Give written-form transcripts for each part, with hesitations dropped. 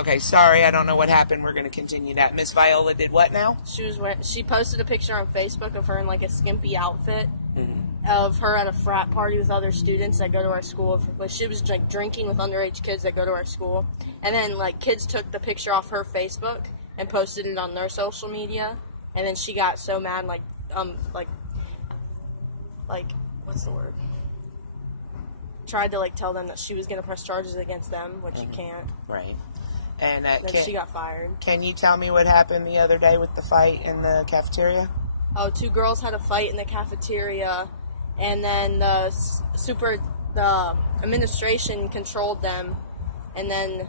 Okay, sorry, I don't know what happened. We're going to continue that. Miss Viola did what now? She posted a picture on Facebook of her in like a skimpy outfit of her at a frat party with other students that go to our school. She was like drinking with underage kids that go to our school, and then like kids took the picture off her Facebook and posted it on their social media, and then she got so mad, like what's the word? Tried to like tell them that she was going to press charges against them, which you can't. Right. And then she got fired. Can you tell me what happened the other day with the fight in the cafeteria? Oh, 2 girls had a fight in the cafeteria, and then the administration controlled them, and then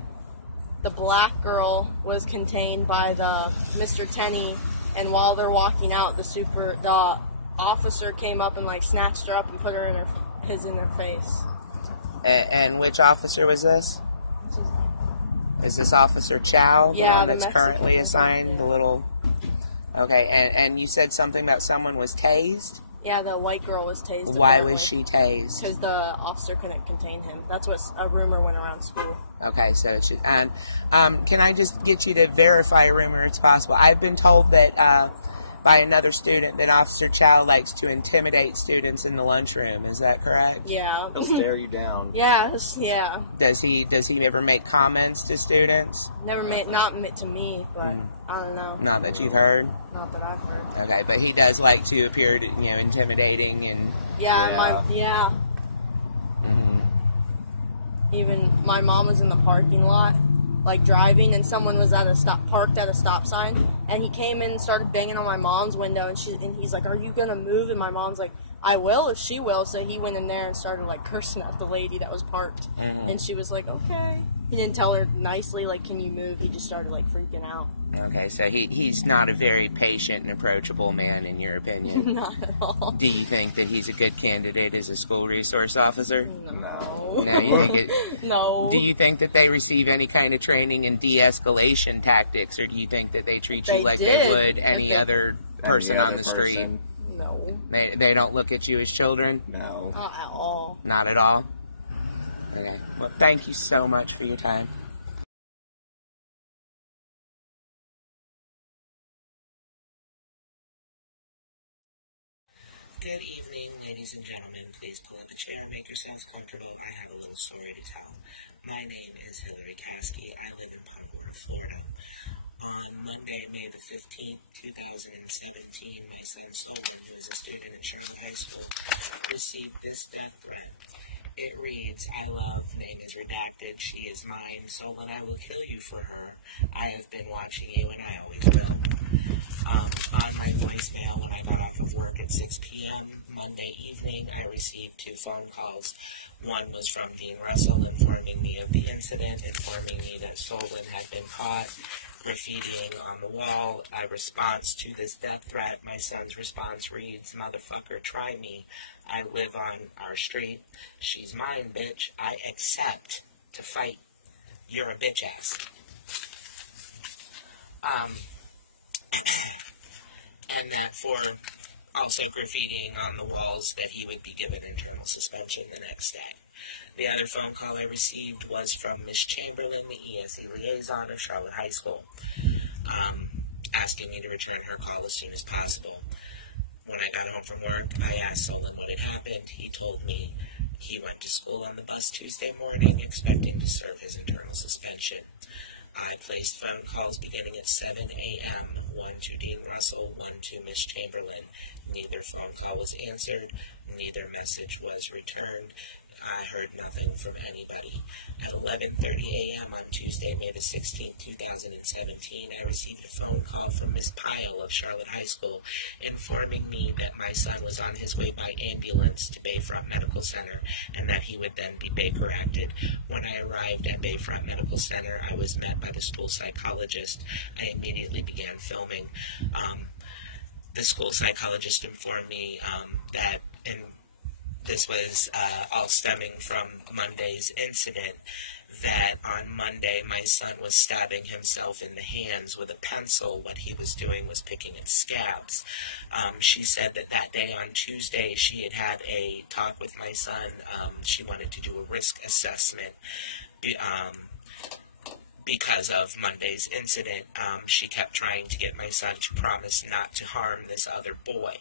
the black girl was contained by the Mr. Tenney, and while they're walking out, the officer came up and like snatched her up and put her in her face. And which officer was this? What's his name? Is this Officer Chow? Yeah, the one that's Mexican currently assigned. yeah. The little. Okay, and you said something that someone was tased? Yeah, the white girl was tased. Why was she tased? Because the officer couldn't contain him. That's what a rumor went around school. Okay, so and can I just get you to verify a rumor? It's possible. I've been told that by another student that Officer Chow likes to intimidate students in the lunchroom. Is that correct? Yeah. He'll stare you down. Yeah. Does he ever make comments to students? Never made, not to me, but I don't know. Not that you've heard? Not that I've heard. Okay, but he does like to appear, intimidating and... Yeah. Even my mom was in the parking lot, like driving, and someone was parked at a stop sign, and he came in and started banging on my mom's window, and he's like, "Are you gonna move?" And my mom's like, "I will if she will." So he went in there and started like cursing at the lady that was parked, and she was like, "Okay." He didn't tell her nicely, like, "Can you move?" He just started like freaking out. Okay, so he's not a very patient and approachable man, in your opinion? Not at all. Do you think that he's a good candidate as a school resource officer? No. No. Do you think that they receive any kind of training in de-escalation tactics, or do you think that they treat you like they would any other person on the street? No. They don't look at you as children? No. Not at all. Not at all? Okay. Well, thank you so much for your time. Good evening, ladies and gentlemen. Please pull up a chair and make yourselves comfortable. I have a little story to tell. My name is Hillary Kasey. I live in Punta Gorda, Florida. On Monday, May the 15th, 2017, my son Solon, who is a student at Charlotte High School, received this death threat. It reads, "I love," name is redacted, "she is mine. Solon, I will kill you for her. I have been watching you and I always will." On my voicemail when I got off of work at 6 p.m. Monday evening, I received 2 phone calls. One was from Dean Russell informing me of the incident, informing me that Solon had been caught graffitiing on the wall. A response to this death threat, my son's response reads, "Motherfucker, try me. I live on our street. She's mine, bitch. I accept to fight. You're a bitch ass." And that for also graffitiing on the walls that he would be given internal suspension the next day. The other phone call I received was from Miss Chamberlain, the ESE liaison of Charlotte High School, asking me to return her call as soon as possible. When I got home from work, I asked Solon what had happened. He told me he went to school on the bus Tuesday morning, expecting to serve his internal suspension. I placed phone calls beginning at 7 a.m., one to Dean Russell, one to Miss Chamberlain. Neither phone call was answered, neither message was returned. I heard nothing from anybody. At 11:30 a.m. on Tuesday, May the 16th, 2017, I received a phone call from Miss Pyle of Charlotte High School informing me that my son was on his way by ambulance to Bayfront Medical Center and that he would then be Baker acted. When I arrived at Bayfront Medical Center, I was met by the school psychologist. I immediately began filming. The school psychologist informed me that this was all stemming from Monday's incident, that on Monday my son was stabbing himself in the hands with a pencil. What he was doing was picking at scabs. She said that day on Tuesday she had had a talk with my son. She wanted to do a risk assessment because of Monday's incident, she kept trying to get my son to promise not to harm this other boy.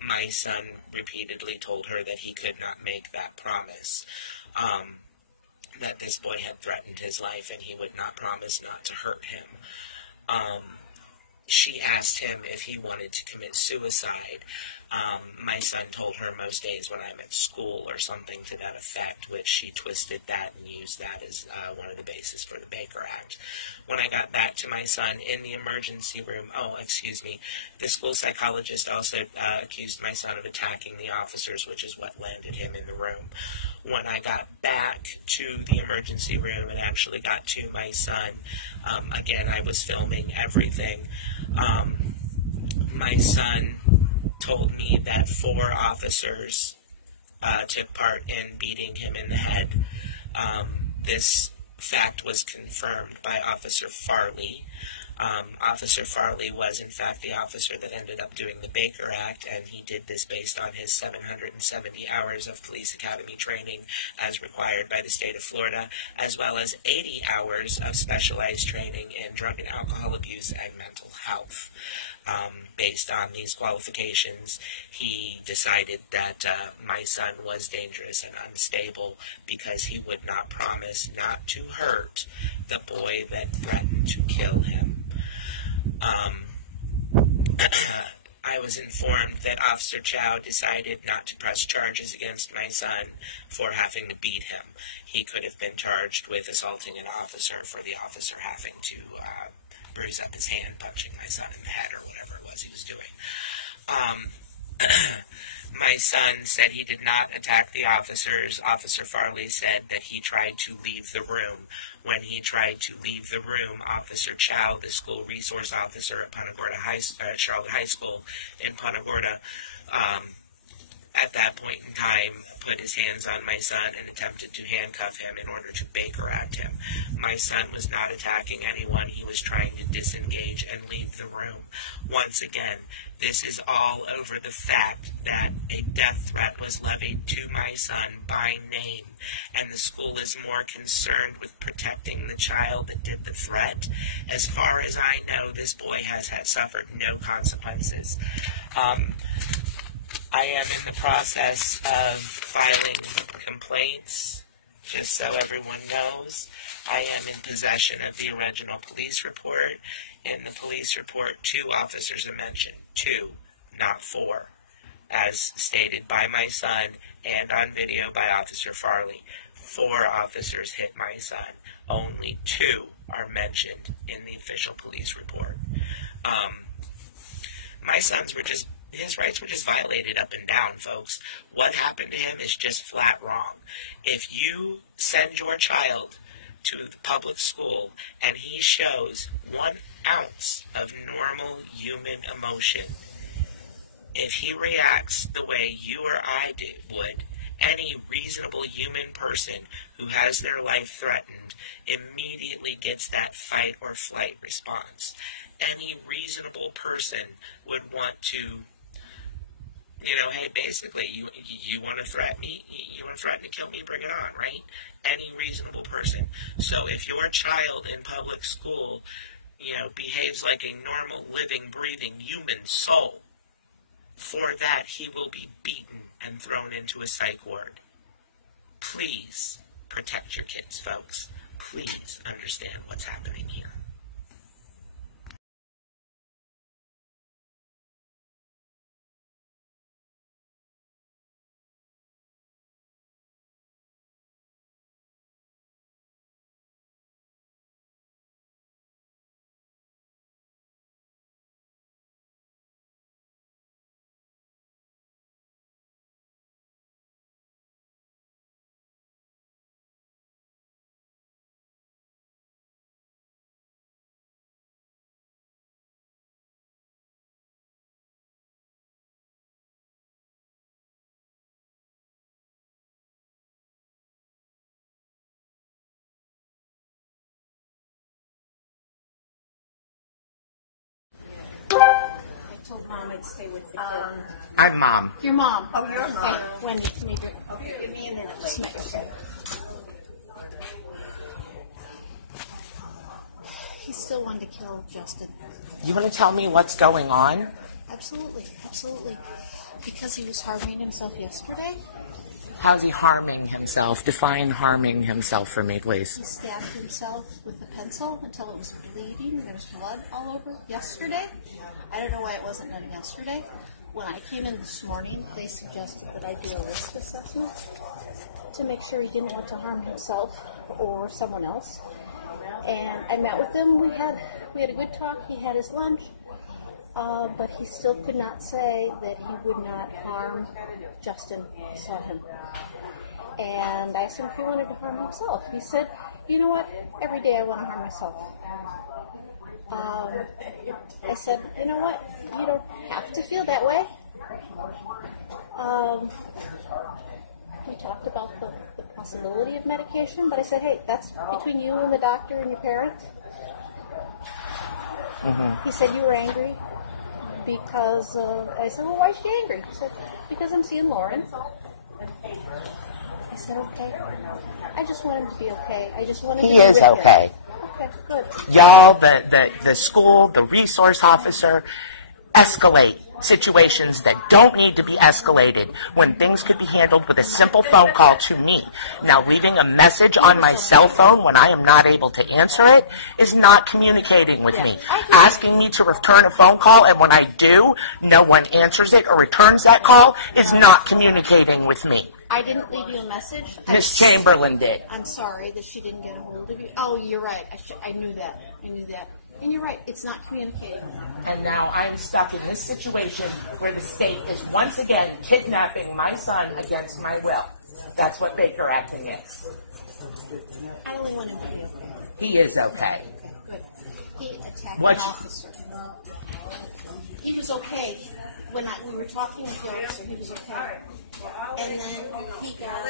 My son repeatedly told her that he could not make that promise, that this boy had threatened his life and he would not promise not to hurt him. She asked him if he wanted to commit suicide. My son told her most days when I'm at school or something to that effect, which she twisted that and used that as one of the bases for the Baker Act. When I got back to my son in the emergency room, the school psychologist also accused my son of attacking the officers, which is what landed him in the room. When I got back to the emergency room and actually got to my son, again, I was filming everything. My son told me that 4 officers took part in beating him in the head. This fact was confirmed by Officer Farley. Officer Farley was, in fact, the officer that ended up doing the Baker Act, and he did this based on his 770 hours of police academy training as required by the state of Florida, as well as 80 hours of specialized training in drug and alcohol abuse and mental health. Based on these qualifications, he decided that my son was dangerous and unstable because he would not promise not to hurt the boy that threatened to kill him. I was informed that Officer Chow decided not to press charges against my son for having to beat him. He could have been charged with assaulting an officer for the officer having to bruise up his hand, punching my son in the head, or whatever it was he was doing. My son said he did not attack the officers. Officer Farley said that he tried to leave the room. When he tried to leave the room, Officer Chow, the school resource officer at Charlotte High School in Punta Gorda, at that point in time, put his hands on my son and attempted to handcuff him in order to Baker Act him. My son was not attacking anyone. He was trying to disengage and leave the room. Once again, this is all over the fact that a death threat was levied to my son by name, and the school is more concerned with protecting the child that did the threat. As far as I know, this boy has suffered no consequences. I am in the process of filing complaints, just so everyone knows. I am in possession of the original police report. In the police report, 2 officers are mentioned. 2, not 4, as stated by my son and on video by Officer Farley. 4 officers hit my son. Only 2 are mentioned in the official police report. My sons were just... His rights were just violated up and down, folks. What happened to him is just flat wrong. If you send your child to the public school and he shows 1 ounce of normal human emotion, if he reacts the way you or I would, any reasonable human person who has their life threatened immediately gets that fight or flight response. Any reasonable person would want to, hey, basically, you want to threaten me? You want to threaten to kill me? Bring it on, right? Any reasonable person. So if your child in public school, behaves like a normal, living, breathing human soul, for that he will be beaten and thrown into a psych ward. Please protect your kids, folks. Please understand what's happening here. Told Mom I'd stay with the kid. I'm Mom. Your mom. Oh, your mom. Wendy, can you drink? Okay, give me a minute, ladies. wanted to kill Justin. You want to tell me what's going on? Absolutely, absolutely. Because he was harming himself yesterday. How's he harming himself? Define harming himself for me, please. He stabbed himself with a pencil until it was bleeding and there was blood all over yesterday. I don't know why it wasn't done yesterday. When I came in this morning, they suggested that I do a risk assessment to make sure he didn't want to harm himself or someone else. And I met with him. We had a good talk. He had his lunch, but he still could not say that he would not harm Justin. I saw him, and I asked him if he wanted to harm himself. He said, "You know what? Every day I want to harm myself." I said, "You know what? You don't have to feel that way." We talked about the possibility of medication, but I said, "Hey, that's between you and the doctor and your parents." He said, "You were angry because," I said, "Well, why is she angry?" He said, "Because I'm seeing Lauren." I said, "Okay. I just want him to be okay. I just want him to be He is okay. Okay, good. Y'all, the school, the resource officer, escalate situations that don't need to be escalated when things could be handled with a simple phone call to me. Now, leaving a message on my cell phone when I am not able to answer it is not communicating with me. Asking me to return a phone call, and when I do, no one answers it or returns that call is not communicating with me. I didn't leave you a message. Miss Chamberlain did. I'm sorry that she didn't get a hold of you. Oh, you're right. I knew that. I knew that. And you're right. It's not communicating. And now I'm stuck in this situation where the state is once again kidnapping my son against my will. That's what Baker acting is. I only want him to be okay. He is okay. Okay, good. He attacked What? an officer. He was okay. When we were talking with the officer, he was okay. And then he got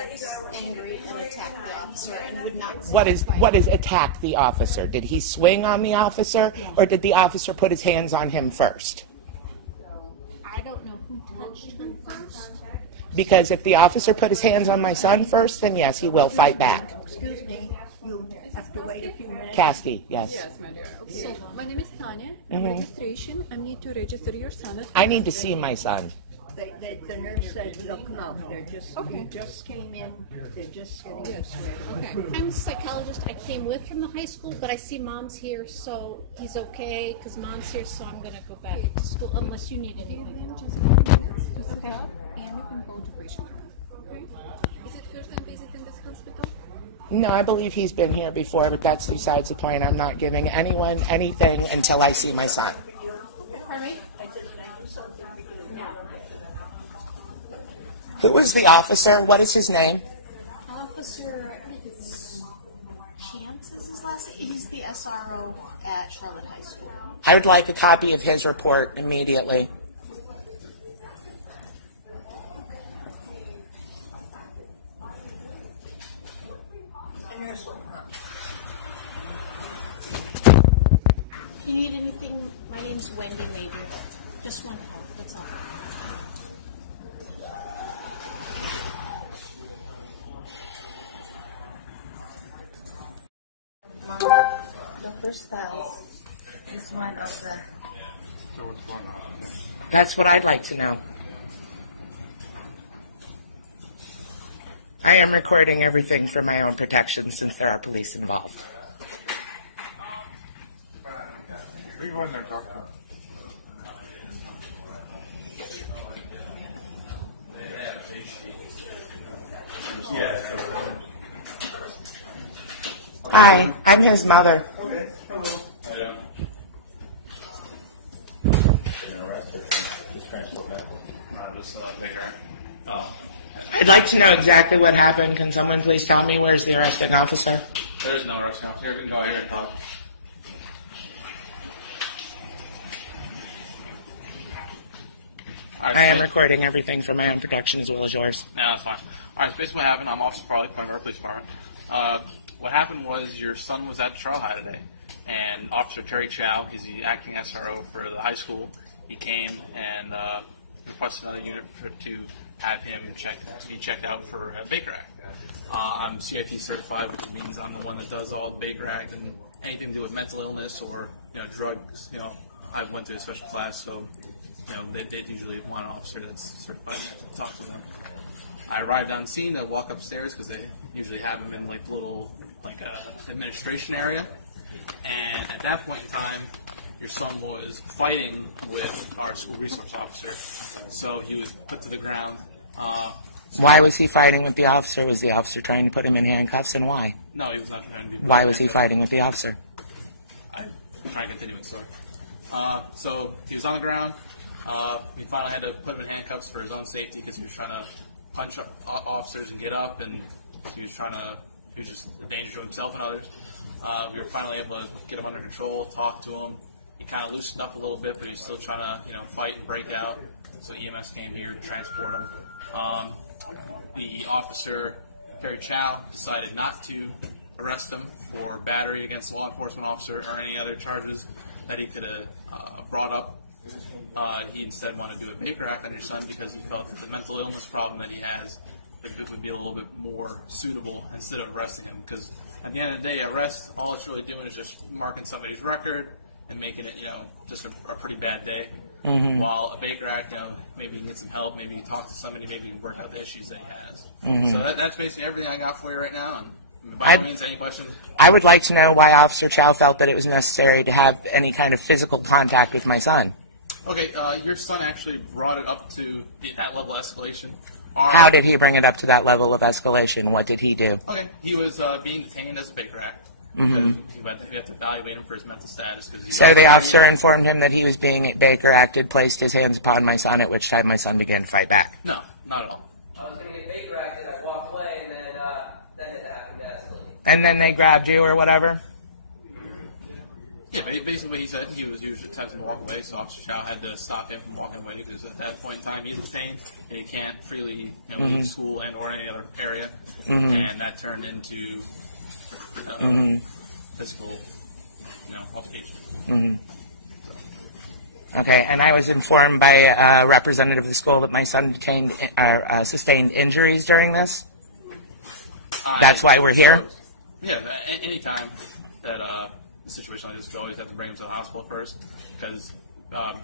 angry and attacked the officer and would not stop fighting. What is attack the officer? Did he swing on the officer, or did the officer put his hands on him first? I don't know who touched him first. Because if the officer put his hands on my son first, then yes, he will fight back. Excuse me, you have to wait a few minutes. Kasey, yes. Yes, my dear. So, my name is Tanya. Registration. I need to register your son. I need to see my son. The nurse said, look, no, they're just, you just came in, they're just getting this way. Okay. I'm a psychologist. I came with from the high school, but I see Mom's here, so he's okay because Mom's here, so I'm going to go back to school unless you need anything. Then just 5 minutes to set up and you can go to patient room. Okay? Is it first time visit in this hospital? No, I believe he's been here before, but that's besides the point. I'm not giving anyone anything until I see my son. Pardon me? Who is the officer? What is his name? Officer, I think it's Chance is his last name. He's the SRO at Charlotte High School. I would like a copy of his report immediately. If you need anything, my name's Wendy Major. Just one help, that's all. The first file is one of the... So what's going on? That's what I'd like to know. I am recording everything for my own protection since there are police involved. Who you in there talking about? Hi, I'm his mother. I'd like to know exactly what happened. Can someone please tell me where's the arresting officer? There's no arresting officer. Here we can go here and talk. I am recording everything for my own protection as well as yours. No, that's fine. All right, so basically what happened, I'm Officer Farley, Premier Police Department. What happened was your son was at trial high today, and Officer Terry Chow, he's the acting SRO for the high school. He came and requested another unit to have him be checked out for Baker Act. I'm CIT certified, which means I'm the one that does all Baker Act and anything to do with mental illness or drugs, I went to a special class, so they usually want an officer that's certified to talk to them. I arrived on scene to walk upstairs because they usually have them in like little administration area, and at that point in time, your son was fighting with our school resource officer, so he was put to the ground. Why was he fighting with the officer? Was the officer trying to put him in handcuffs, and why? No, he was not trying to. Why was he fighting with the officer? I'm trying to continue it, sorry. So he was on the ground. We finally had to put him in handcuffs for his own safety because he was trying to punch up officers and get up, and he was just a danger to himself and others. We were finally able to get him under control, talk to him. He kind of loosened up a little bit, but he was still trying to, fight and break out. So EMS came here to transport him. The officer, Perry Chow, decided not to arrest him for battery against a law enforcement officer or any other charges that he could have brought up. He instead wanted to do a Baker Act on your son because he felt that the mental illness problem that he has would be a little bit more suitable instead of arresting him. Because at the end of the day, arrest, all it's really doing is just marking somebody's record and making it, just a pretty bad day. Mm-hmm. While a Baker Act, maybe you can get some help, maybe you can talk to somebody, maybe you can work out the issues that he has. Mm-hmm. So that's basically everything I got for you right now. And by any means, any questions? I would like to know why Officer Chow felt that it was necessary to have any kind of physical contact with my son. Okay, your son actually brought it up to that level of escalation. How did he bring it up to that level of escalation? What did he do? Okay, he was being detained as a Baker Act. Mm-hmm. We have to evaluate him for his mental status. So the officer informed him that he was being Baker Acted, placed his hands upon my son, at which time my son began to fight back. No, not at all. I was going to get Baker Acted, I walked away, and then it happened to escalate. And then they grabbed you or whatever? Yeah, basically what he said, he was usually attempting to walk away, so Officer Chow had to stop him from walking away because at that point in time he's detained and he can't freely leave school and or any other area, and that turned into physical altercation. So. Okay, and I was informed by a representative of the school that my son sustained injuries during this? That's why we're here? Yeah, anytime that a situation like this, we always have to bring him to the hospital first.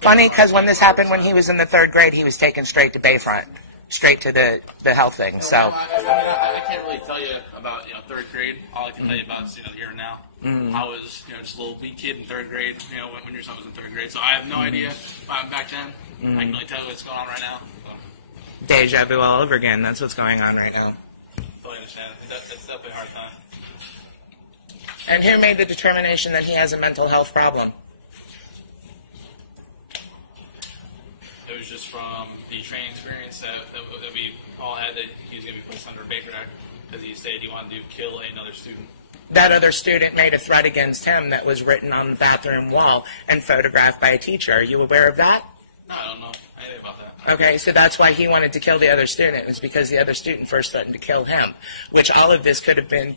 Funny, because when this happened when he was in the 3rd grade, he was taken straight to Bayfront, straight to the health thing. So I can't really tell you about 3rd grade. All I can tell you about is here and now. I was just a little wee kid in 3rd grade. When your son was in 3rd grade, so I have no idea back then. I can really tell you what's going on right now. So. Deja vu all over again. That's what's going on right now. Totally understand. It's definitely a hard time. And who made the determination that he has a mental health problem? It was just from the training experience that we all had that he was going to be placed under a Baker Act because he said he wanted to kill another student. That other student made a threat against him that was written on the bathroom wall and photographed by a teacher. Are you aware of that? No, I don't know anything about that. Okay, so that's why he wanted to kill the other student. It was because the other student first threatened to kill him, which all of this could have been,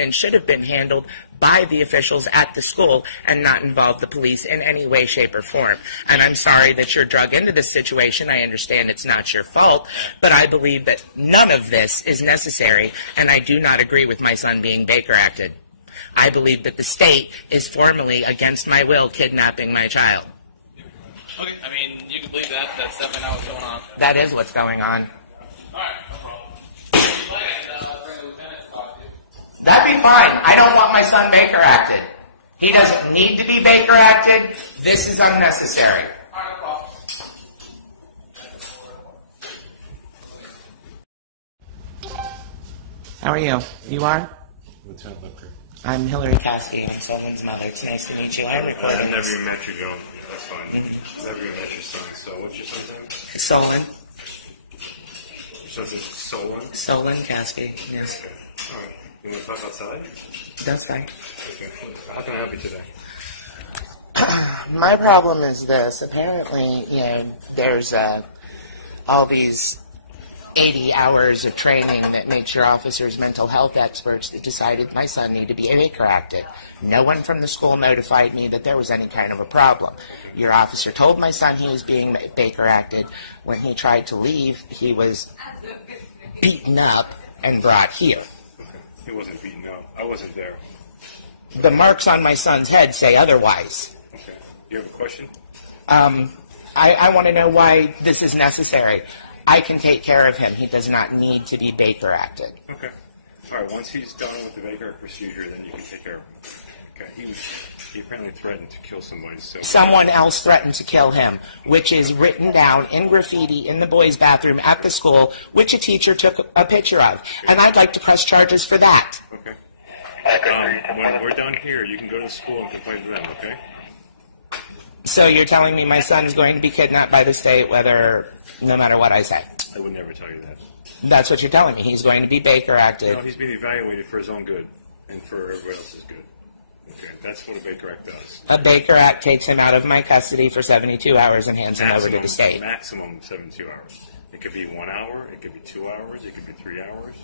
and should have been handled by the officials at the school and not involve the police in any way, shape, or form. And I'm sorry that you're drug into this situation. I understand it's not your fault, but I believe that none of this is necessary, and I do not agree with my son being Baker Acted. I believe that the state is formally, against my will, kidnapping my child. Okay, I mean, you can believe that. That's definitely not what's going on. That is what's going on. All right, no problem. Bring the lieutenant to talk to you. That'd be fine. I don't want my son Baker Acted. He doesn't need to be Baker Acted. This is unnecessary. All right, no problem. How are you? You are? Lieutenant Limker. I'm Hillary Kasey. I'm Solon's mother. It's nice to meet you. I'm recording. I've never even met you, Joe. That's fine. Never even met your son. So, what's your son's name? Solon. Your son's name is Solon? Solon Kasey, yes. Okay. All right. You want to talk outside? That's fine. Okay. How can I help you today? My problem is this. Apparently, there's all these 80 hours of training that makes your officers mental health experts that decided my son needed to be Baker Acted. No one from the school notified me that there was any kind of a problem. Your officer told my son he was being Baker Acted. When he tried to leave, he was beaten up and brought here. Okay. He wasn't beaten up. I wasn't there. The marks on my son's head say otherwise. Okay. You have a question? I want to know why this is necessary. I can take care of him. He does not need to be Baker acted. Okay. All right. Once he's done with the Baker Act procedure, then you can take care of him. Okay. He apparently threatened to kill somebody. So Someone else threatened to kill him, which is written down in graffiti in the boys' bathroom at the school, which a teacher took a picture of. And I'd like to press charges for that. Okay. When we're done here, you can go to the school and complain to them. Okay. So you're telling me my son's going to be kidnapped by the state, no matter what I say? I would never tell you that. That's what you're telling me. He's going to be Baker acted. No, he's being evaluated for his own good and for everybody else's good. Okay, that's what a Baker Act does. A Baker Act takes him out of my custody for 72 hours and hands him over to the state. Maximum 72 hours. It could be 1 hour, it could be 2 hours, it could be 3 hours.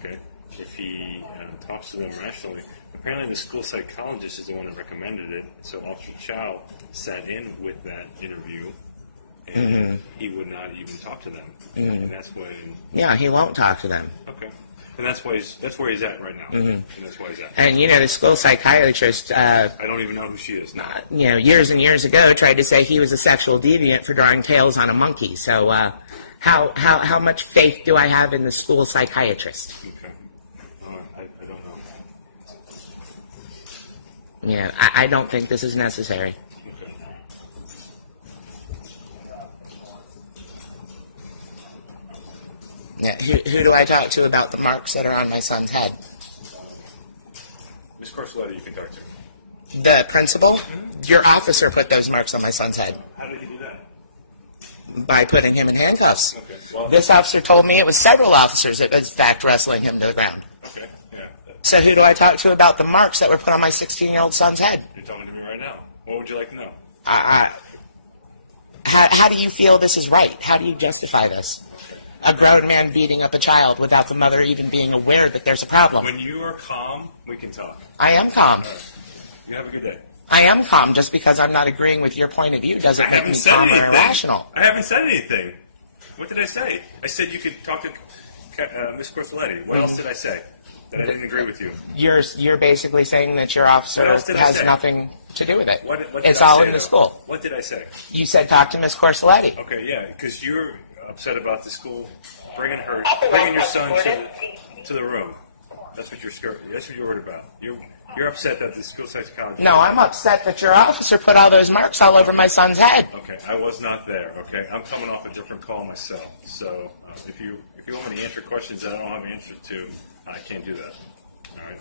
Okay? If he talks to them rationally. Apparently the school psychologist is the one that recommended it, so Officer Chow sat in with that interview, and he would not even talk to them. And that's when... Yeah, he won't talk to them. Okay. And that's where he's at right now. And that's why he's at. And, the school psychiatrist... I don't even know who she is. Years and years ago tried to say he was a sexual deviant for drawing tails on a monkey. So how much faith do I have in the school psychiatrist? Okay. I don't know. Yeah, I don't think this is necessary. Okay. Yeah, who do I talk to about the marks that are on my son's head? Miss Corsoletti, you can talk to. The principal? Your officer put those marks on my son's head. How did he do that? By putting him in handcuffs. Okay. Well, this officer told me it was several officers that was in fact wrestling him to the ground. Okay, yeah. So who do I talk to about the marks that were put on my 16-year-old son's head? You're talking to me right now. What would you like to know? How do you feel this is right? How do you justify this? A grown man beating up a child without the mother even being aware that there's a problem. When you are calm, we can talk. I am calm. All right. You have a good day. I am calm. Just because I'm not agreeing with your point of view doesn't make me calm or irrational. I haven't said anything. What did I say? I said you could talk to Miss Corsoletti. What else did I say that I didn't agree with you? You're basically saying that your officer has nothing to do with it. What it's all in the school. What did I say? You said talk to Miss Corsoletti. Okay, yeah, because you're upset about the school bringing your son to the room. That's what you're scared. That's what you're worried about. You're upset that the school psychologist... No, I'm upset that your officer put all those marks all over my son's head. Okay, I was not there, okay? I'm coming off a different call myself. So if you want me to answer questions that I don't have answers to, I can't do that. All right?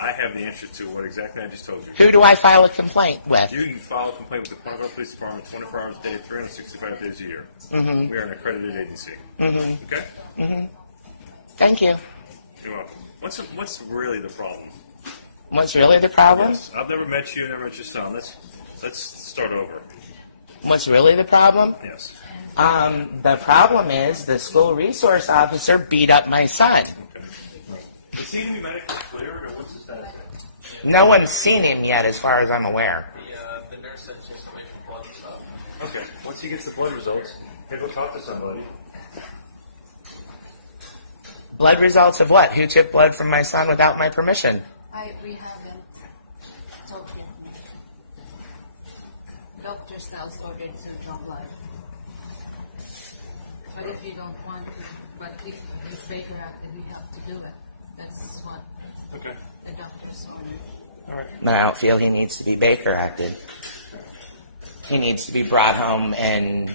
I have the answers to what exactly I just told you. Who do I file a complaint with? You can file a complaint with the Punta Police Department 24 hours a day, 365 days a year. We are an accredited agency. Okay? Thank you. You're welcome. What's really the problem? What's really the problem? Yes. I've never met you, never met your son. Let's start over. What's really the problem? Yes. The problem is the school resource officer beat up my son. Okay. Is he medically cleared, or what's his status? No one's seen him yet, as far as I'm aware. The nurse said just away from blood and stuff. Okay. Once he gets the blood results, he'll go talk to somebody. Blood results of what? Who took blood from my son without my permission? We haven't told him. Doctors now ordered some draw blood. But if you don't want to, but if it's Baker acted, we have to do it. That's what Okay. the doctors ordered. All right. But I don't feel he needs to be Baker acted. He needs to be brought home and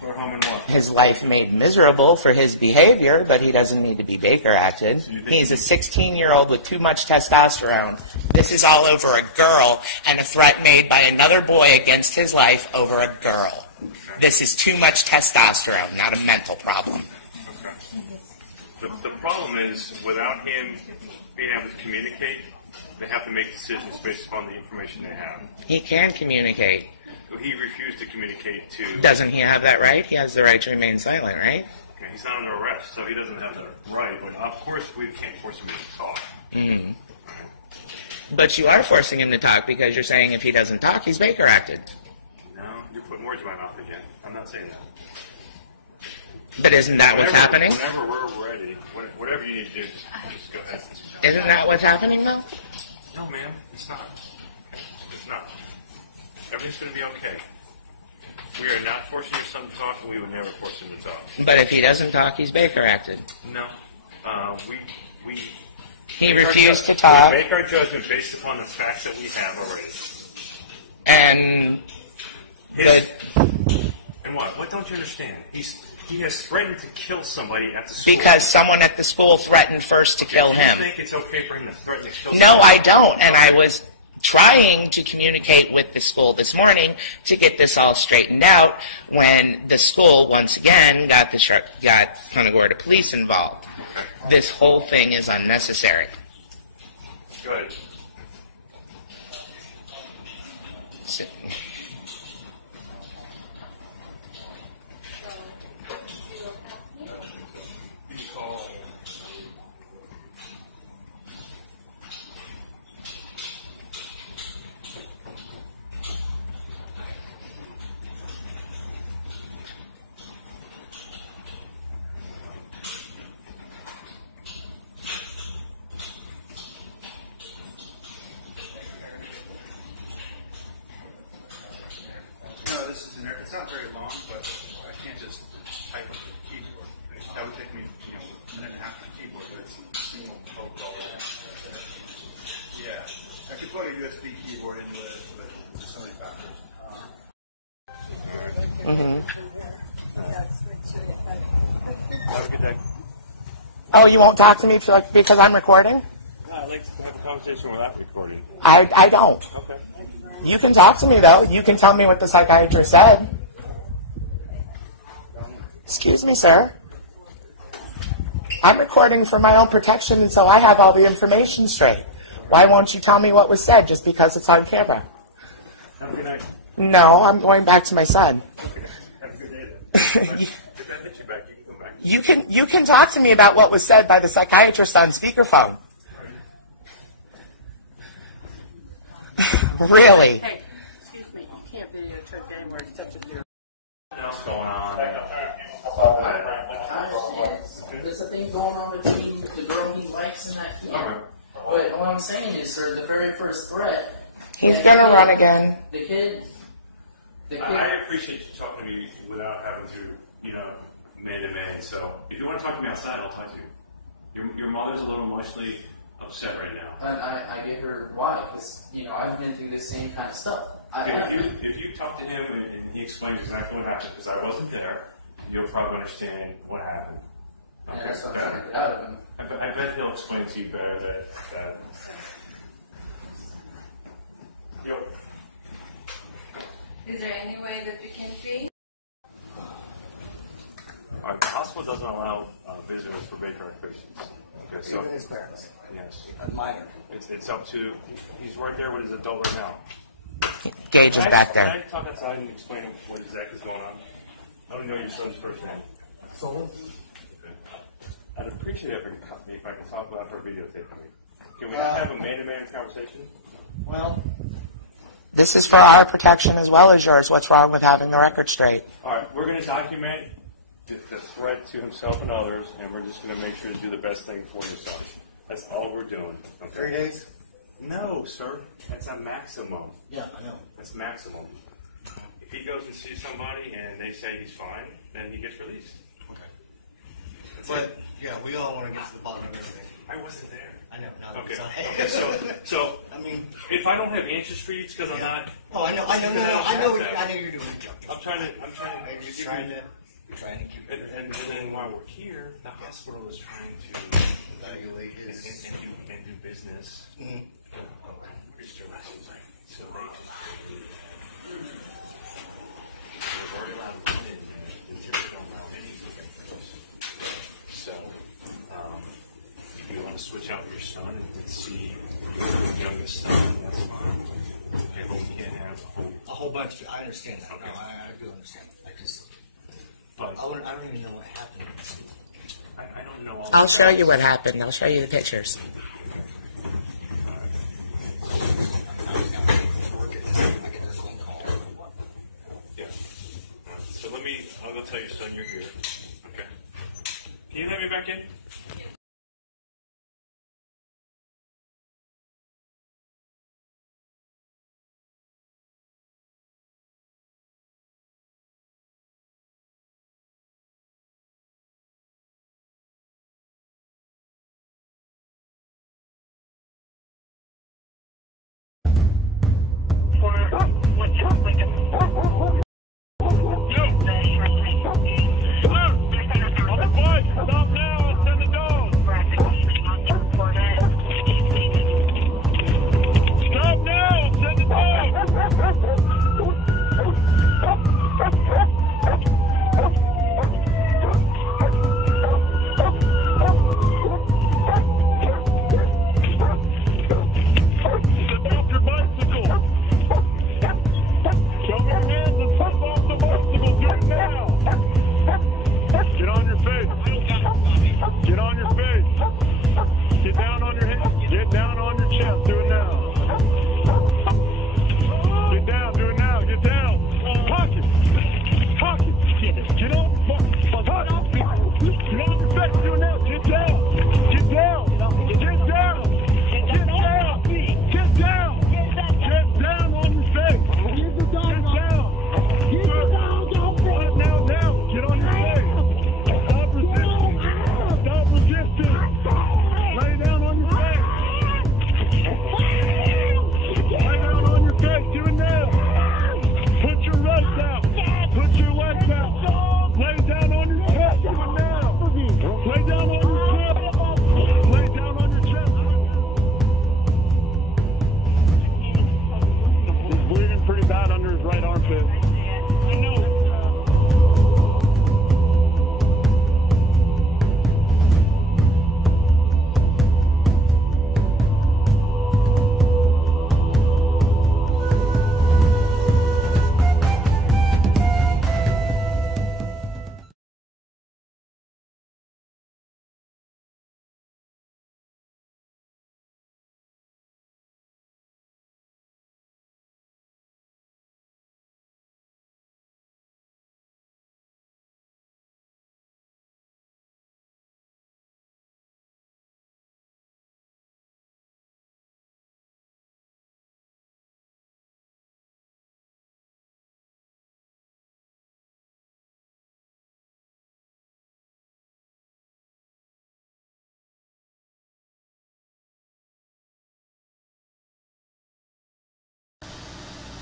Go home and what? his life made miserable for his behavior, but he doesn't need to be Baker acted. He's a 16-year-old with too much testosterone. This is all over a girl and a threat made by another boy against his life over a girl. This is too much testosterone, not a mental problem. Okay. The problem is, without him being able to communicate, they have to make decisions based upon the information they have. He can communicate. He refused to communicate to... Doesn't he have that right? He has the right to remain silent, right? Okay, he's not under arrest, so he doesn't have the right. But of course, we can't force him to talk. Mm-hmm. But you are forcing him to talk because you're saying if he doesn't talk, he's Baker acted. No, you're putting words in my mouth again. I'm not saying that. But isn't that what's happening? Whenever we're ready, whatever you need to do, just go ahead. Isn't that what's happening, though? No, ma'am, it's not. It's not. Everything's going to be okay. We are not forcing your son to talk, and we would never force him to talk. But if he doesn't talk, he's Baker acted. No. He refused to talk. We make our judgment based upon the facts that we have already. And... And what? What don't you understand? He has threatened to kill somebody at the school. Because someone at the school threatened first to kill him. Do you think it's okay for him to threaten to kill No, somebody? I don't. And I was trying to communicate with the school this morning to get this all straightened out when the school, once again, got Punta Gorda police involved. This whole thing is unnecessary. Go ahead. So, It's not very long, but I can't just type with the keyboard. That would take me, a minute and a half on the keyboard, but it's a single code all that. Yeah, I could put a USB keyboard into it, but there's so many factors. Have a good day. oh, you won't talk to me because I'm recording? No, I'd like to have a conversation without recording. I don't. Okay. You can talk to me, though. You can tell me what the psychiatrist said. Excuse me, sir. I'm recording for my own protection, and so I have all the information straight. Why won't you tell me what was said just because it's on camera? Have a good night. No, I'm going back to my son. Have a good day then. If I hit you back, you can come back. You can talk to me about what was said by the psychiatrist on speakerphone. Really? Hey, excuse me, you can't videotape anymore except if you're... What's going on? There's a thing going on between the girl he likes and that kid. But what I'm saying is, sir, the very first threat... He's going to run again. The kid... I appreciate you talking to me without having to, man to man. So if you want to talk to me outside, I'll talk to you. Your mother's a little emotionally upset right now. I get her why, because, I've been through the same kind of stuff. If you talk to him and he explains exactly what happened, because I wasn't there, you'll probably understand what happened. Okay. And that's what I'm trying to get out of him. I bet he'll explain to you better that Is there any way that we can see? The hospital doesn't allow visitors for Baker patients. Okay, so Even his parents. Yes. A minor. It's up to, he's right there with his adult right now. Gage is back Can there. I talk outside and explain what exactly is going on? I don't know your son's first name. So, I'd appreciate it if I can talk without her videotaping me. Can we have a man-to-man conversation? well, This is for our protection as well as yours. What's wrong with having the record straight? All right, we're going to document the threat to himself and others, and we're just going to make sure to do the best thing for your son. That's all we're doing. Okay? 3 days? No, sir. That's a maximum. Yeah, I know. That's maximum. If he goes to see somebody and they say he's fine, then he gets released. Okay. That's But, it. yeah, we all want to get to the bottom of everything. I wasn't there. I know. No, Okay. So, So I mean, if I don't have answers for you, it's because I'm not. oh, I know you're doing a job. I'm trying to. You're trying to keep And then while we're here, the hospital is trying to evaluate his. and do business. Mhm. So they just they're very allowed to come in until they don't allow anything. So if you want to switch out your son and see your youngest son, that's fine. Okay, but we can't have A whole bunch. I understand that. No, I do understand. But I don't even know what happened. I don't know all. I'll show you what happened. I'll show you the pictures. Yeah. So I'll go tell your son you're here. Okay. Can you let me back in?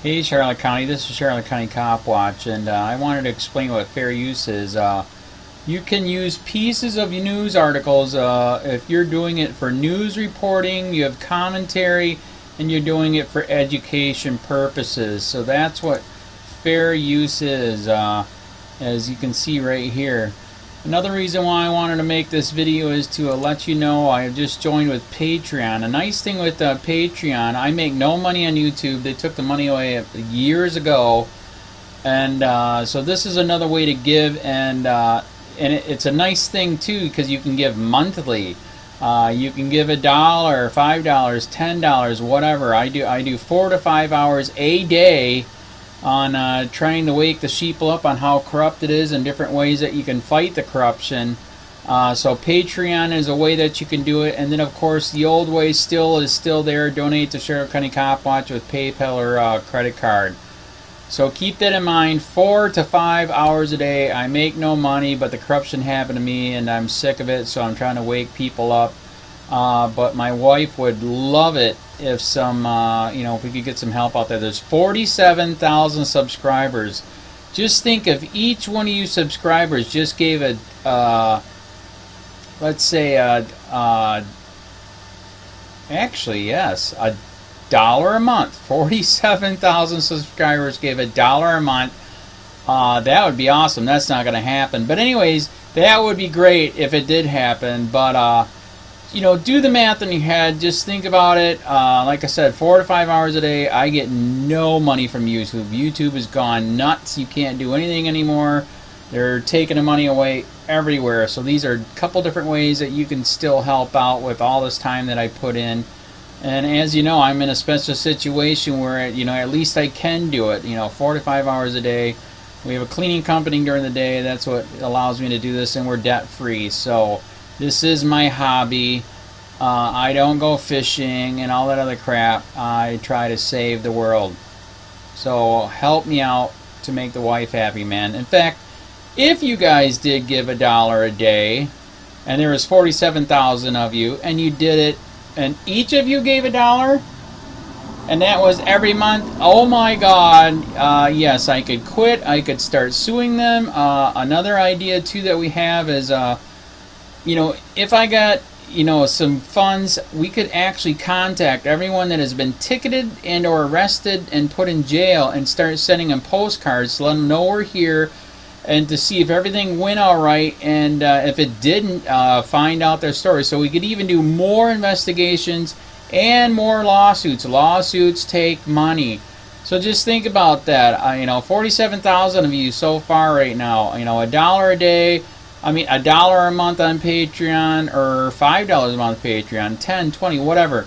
Hey Charlotte County, this is Charlotte County Cop Watch, and I wanted to explain what fair use is. You can use pieces of news articles if you're doing it for news reporting, you have commentary, and you're doing it for education purposes. So that's what fair use is, as you can see right here. Another reason why I wanted to make this video is to let you know I have just joined with Patreon. A nice thing with Patreon, I make no money on YouTube. They took the money away years ago, and so this is another way to give, and it's a nice thing too because you can give monthly. You can give $1, $5, $10, whatever. I do 4 to 5 hours a day on trying to wake the sheeple up on how corrupt it is and different ways that you can fight the corruption. So Patreon is a way that you can do it, and then of course the old way is still there. Donate to Charlotte County Cop Watch with PayPal or credit card. So keep that in mind. 4 to 5 hours a day. I make no money, but the corruption happened to me and I'm sick of it, so I'm trying to wake people up. But my wife would love it if if we could get some help out there. There's 47,000 subscribers. Just think if each one of you subscribers just gave let's say actually yes, $1 a month. 47,000 subscribers gave $1 a month. That would be awesome. That's not going to happen. But anyways, that would be great if it did happen. But do the math in your head. Just think about it. Like I said, 4 to 5 hours a day. I get no money from YouTube. YouTube has gone nuts. You can't do anything anymore. They're taking the money away everywhere. So these are a couple different ways that you can still help out with all this time that I put in. And as you know, I'm in a special situation where at least I can do it. 4 to 5 hours a day. We have a cleaning company during the day. That's what allows me to do this, and we're debt free. So this is my hobby. I don't go fishing and all that other crap. I try to save the world. So help me out to make the wife happy, man. In fact, if you guys did give $1 a day, and there was 47,000 of you, and you did it, and each of you gave $1, and that was every month, oh my God, yes, I could quit. I could start suing them. Another idea too that we have is if I got some funds, we could actually contact everyone that has been ticketed and or arrested and put in jail and start sending them postcards to let them know we're here, and to see if everything went all right, and if it didn't, find out their story. So we could even do more investigations and more lawsuits. Lawsuits take money. So just think about that. 47,000 of you so far right now. $1 a day. $1 a month on Patreon, or $5 a month Patreon, 10, 20, whatever.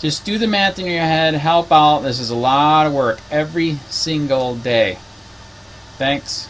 Just do the math in your head, help out. This is a lot of work every single day. Thanks.